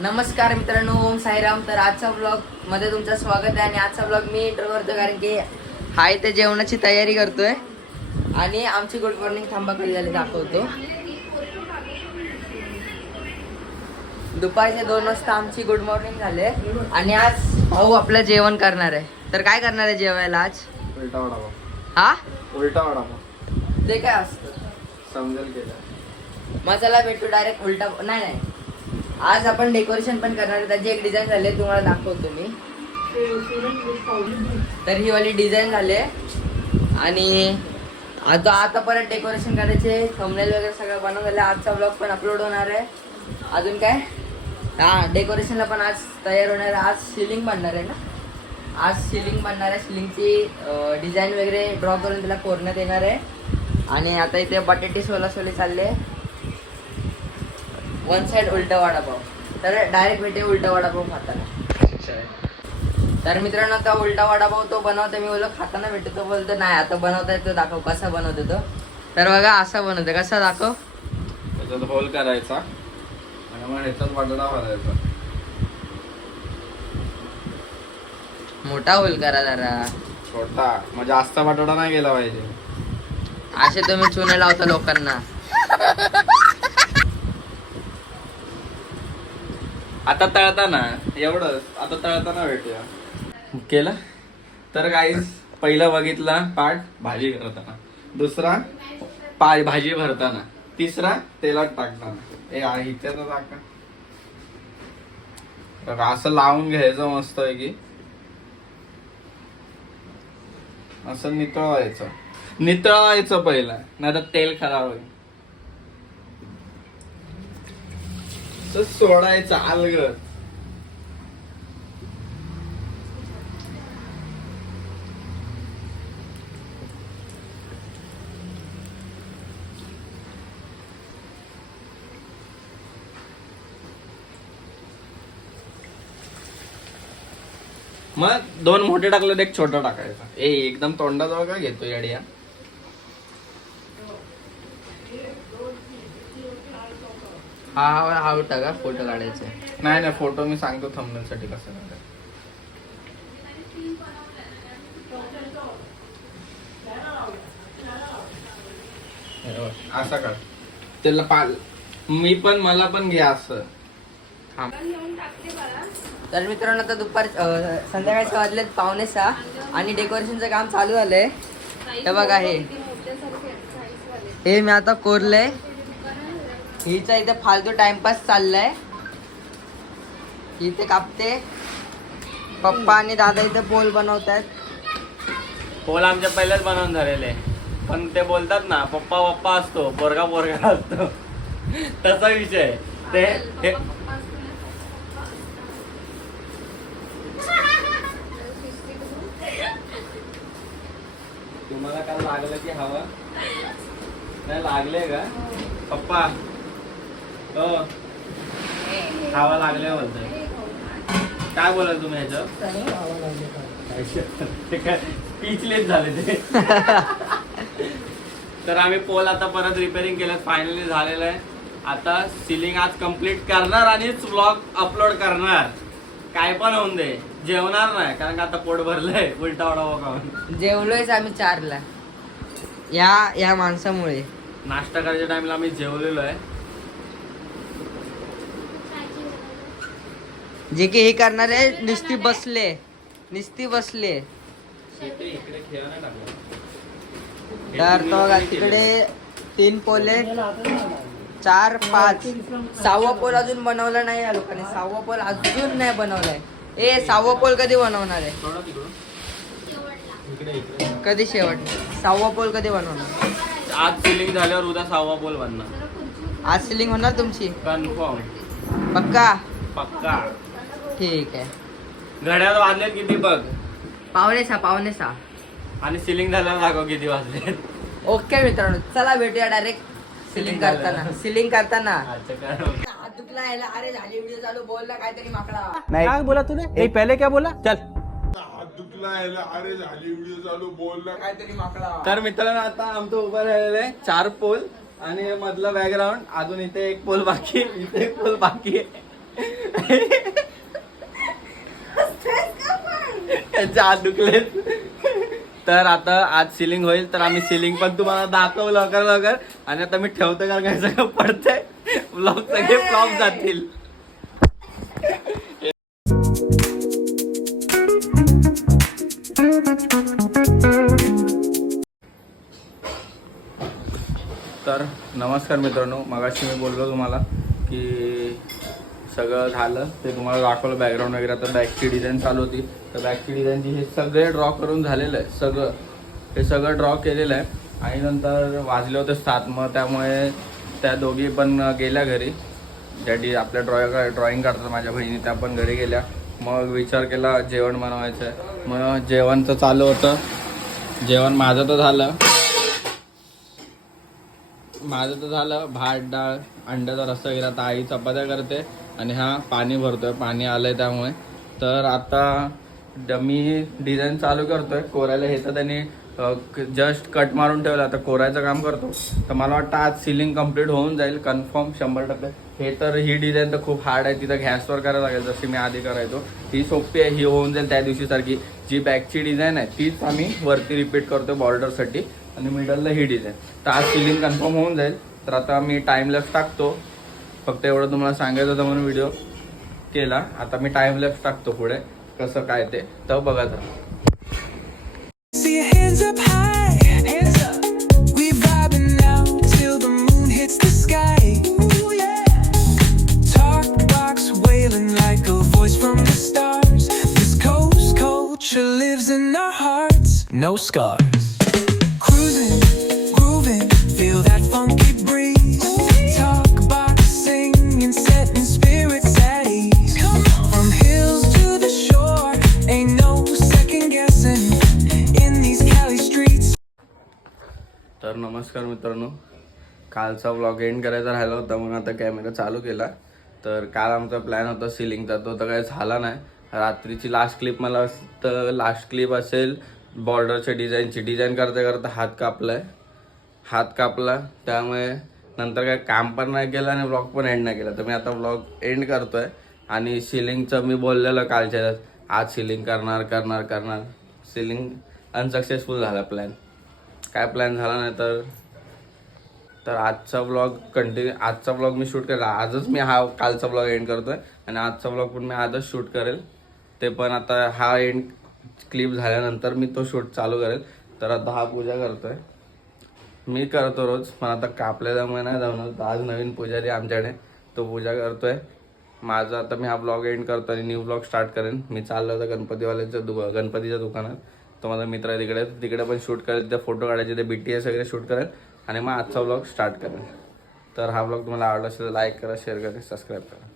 नमस्कार मित्रांनो ओम साईराम. तर आजचा ब्लॉगमध्ये तुमचं स्वागत आहे आणि आजचा ब्लॉग मी इंटर करतो कारण की हाय ते जेवणाची तयारी करतोय आणि आमची गुड मॉर्निंग थांबा कधी झाली दाखवतो. दुपारचे दोन वाजता आमची गुड मॉर्निंग झाले आणि आज भाऊ आपलं जेवण करणार आहे. तर काय करणार आहे जेवायला आज? उलटा वडापाव हा? उलटा वडापाव ते काय असतं? समजेल केलं मसाला भेटू डायरेक्ट उलटा नाही नाही. आज आपण डेकोरेशन पण करणार आहे त्याची एक डिझाईन झाली आहे, तुम्हाला दाखवतो मी. तर ही वाली डिझाईन झाली आहे. आणि आता आता परत डेकोरेशन करायचे थंबनेल वगैरे सगळं बनवून झालं. आजचा ब्लॉग पण अपलोड होणार आहे. अजून काय? हा डेकोरेशनला पण आज तयार होणार आहे. आज सिलिंग बनणार आहे ना? आज सिलिंग बनणार आहे. सिलिंगची डिझाईन वगैरे ड्रॉ करून त्याला कोरण्यात येणार आहे. आणि आता इथे बटाटे सोला सोले चालले. वन साइड उलटा वडापाव तर डायरेक्ट भेटे उलटा वडापाव खाताना. तर मित्रांनो आता उलटा वडापाव तो बनवतो मी बोललो खाताना भेटतो तो बोलतो नाही आता बनवता येतो दाखव कसा बनवतो तो. तर बघा असा बनवतो कसा दाखव? त्याच्यात होल करायचा आणि मग ह्याच्यात बटाटा भरायचा मोठा होल करा जरा. छोटा. मग जास्त बटाटा नाही गेला पाहिजे. असे तुम्ही चुने लावता लोकांना. आता तळताना एवढंच आता तळताना भेटूया. केलं? तर गाईज पहिला बघितला पाठ भाजी करताना. दुसरा पाय भाजी भरताना. तिसरा तेलात टाकताना. ए इथे तर टाका. असं लावून घ्यायचं मस्त आहे की असं नितळवायचं. नितळवायचं पहिलं नाही तर तेल खराब होईल. असं सोडायचं अलग मग दोन मोठे टाकले एक छोटा टाकायचा. ए एकदम तोंडाजवळ का घेतो याडिया हा हा हा उठा का? फोटो काढायचे. नाही नाही फोटो मी सांगतो थांबण्यासाठी कसं बघ, असं कर. त्याला पाल मी पण मला पण घ्या असं. थांब. तर मित्रांनो आता दुपार संध्याकाळी वाजलेत पावणे सहा आणि डेकोरेशनचं काम चालू झालंय. हे बघा हे. हे मी आता कोरलंय. हिचा इथे फालतू टाइमपास चाललाय. इथे कापते. पप्पा आणि दादा इथे पोल बनवतात पोल आमच्या पहिल्याच बनवून झालेले. पण ते बोलतात ना पप्पा पप्पा असतो पोरगा बोरगा असतो. तसा विषय. ते तुम्हाला काल लागलं की हवा? नाही लागले का? पप्पा. हो. हवा लागले बोलतोय काय बोलाल तुम्ही ह्याच्यावर? स्पीचलेस झाले ते. तर आम्ही पोल आता परत रिपेअरिंग केलं फायनली झालेलं आहे. आता सिलिंग आज कंप्लीट करणार आणि व्लॉग अपलोड करणार. काय पण होऊन दे. जेवणार नाही कारण का आता पोट भरलंय. उलटा वडा खाऊन जेवलोयच आम्ही चारला. या या माणसामुळे. नाश्ता करायच्या टाइमला आम्ही जेवलेलो आहे. जे की हे करणार आहे नुसती बसले. नुसती बसले. तर तो तिकडे तीन पोल चार पाच. सहावा पोल अजून बनवला नाही या लोकांनी. सहावा पोल अजून नाही बनवलाय. ए सहावा पोल कधी बनवणार आहे? कधी शेवट? सहावा पोल कधी बनवणार? आज सिलिंग झाल्यावर उद्या सहावा पोल बनणार. आज सिलिंग होणार तुमची? कन्फर्म पक्का? पक्का. ठीक आहे. घड्याळ वाजलेत किती बघ. पावणे सहा पावणे सहा. आणि सिलिंग झाल्यावर दाखव किती वाजले ओके मित्रांनो चला भेटूया डायरेक्ट सिलिंग करताना. झालं. सिलिंग करताना. अच्छा काय हात दुखला याला अरे झाली व्हिडिओ चालू बोलला काहीतरी माकडा. क्या बोला तूने? नहीं पहले क्या बोला? चल. काहीतरी माकडा. तर मित्रांनो आता आमचं उभं राहिलेलं आहे चार पोल आणि हे मधलं बॅकग्राऊंड अजून इथे एक पोल बाकी आहे, इथे एक पोल बाकी आहे. त्यांचे हात दुखले तर आता आज सिलिंग होईल तर आम्ही सिलिंग पण तुम्हाला दाखवू लवकर लवकर. आणि आता मी ठेवतो कारण काय सगळं पडतंय. ब्लॉग सगळे फ्लॉप जातील. तर नमस्कार मित्रांनो मगाशी मी बोललो तुम्हाला की सगळं झालं. ते तुम्हाला दाखवलं बॅकग्राऊंड वगैरे. आता बॅकची डिझाईन चालू होती. तर बॅकची डिझाईनची हे सगळे ड्रॉ करून झालेलं आहे. सगळं. हे सगळं ड्रॉ केलेलं आहे. आणि नंतर वाजले होते सात. मग त्यामुळे त्या दोघी पण गेल्या घरी. ज्या डी आपल्या ड्रॉ ड्रॉईंग काढतात माझ्या बहिणी. त्या पण घरी गेल्या. मग विचार केला जेवण बनवायचं आहे मग जेवणचं चालू होतं. जेवण माझं तर झालं. माझं तर झालं भात डाळ अंड्याचा रस्सा गेला. आता आई चपात्या करते आणि हा पाणी भरतोय. पाणी आलंय त्यामुळे. तर आता मी डिझाईन चालू करतोय. कोरायला हे तर त्यांनी जस्ट कट मारून ठेवलं. आता कोरायचं काम करतो. तर मला वाटतं आज सिलिंग कंप्लीट होऊन जाईल. कन्फर्म शंभर टक्के. हे तर ही डिझाईन तर खूप हार्ड आहे. तिथं गॅसवर करायला लागेल. जशी मी आधी करायचो. ती सोपी आहे. ही होऊन जाईल त्या दिवशीसारखी. जी बॅकची डिझाईन आहे तीच आम्ही वरती रिपीट करतो बॉर्डरसाठी आणि मिडलला ही डिझाईन तर आज सिलिंग कन्फर्म होऊन जाईल. तर आता मी टाइम लेफ्ट टाकतो. फक्त एवढं तुम्हाला सांगायचं होतं म्हणून व्हिडिओ केला. आता मी टाइम लेफ्ट टाकतो पुढे. कसं काय ते. तर बघा तर high. Hands नमस्कार मित्रांनो. कालचा व्लॉग एंड करायचा राहिला होता म्हणून आता कॅमेरा चालू केला. तर काल आमचा प्लॅन होता सिलिंगचा तो तर काही झाला नाही. रात्रीची लास्ट क्लिप मला तर लास्ट क्लिप असेल बॉर्डरच्या डिझाईनची डिझाईन करता करता हात कापलाय. हात कापला त्यामुळे नंतर काय काम पण नाही केलं आणि व्लॉग पण एंड नाही केला. तर मी आता व्लॉग एंड करतोय. आणि सिलिंगचं मी बोललेलं कालच्या आज सिलिंग करणार करणार करणार. सिलिंग अनसक्सेसफुल झाला प्लॅन काय प्लॅन झाला नाही तर? तर आजचा ब्लॉग कंटिन्यू आजचा ब्लॉग मी शूट केला आजच मी हा कालचा ब्लॉग एंड करतो आहे आणि आजचा ब्लॉग पण मी आजच शूट करेल. ते पण आता हा एंड क्लिप झाल्यानंतर मी तो शूट चालू करेल. तर आता हा पूजा करतो आहे मी करतो रोज पण आता कापलेल्यामुळे नाही जाऊन आज नवीन पुजारी आमच्याकडे. तो पूजा करतो आहे माझा आता मी हा ब्लॉग एंड करतो आणि न्यू ब्लॉग स्टार्ट करेन. मी चाललो होतो गणपतीवाल्याच्या दु गणपतीच्या दुकानात. तो माझा मित्र आहे तिकडे तिकडे पण शूट करेल तिथे फोटो काढायचे ते बी टी एस वगैरे शूट करेल. आणि मग आजचा ब्लॉग स्टार्ट करेल. तर हा ब्लॉग तुम्हाला आवडला असेल तर लाईक करा शेअर करा सबस्क्राईब करा.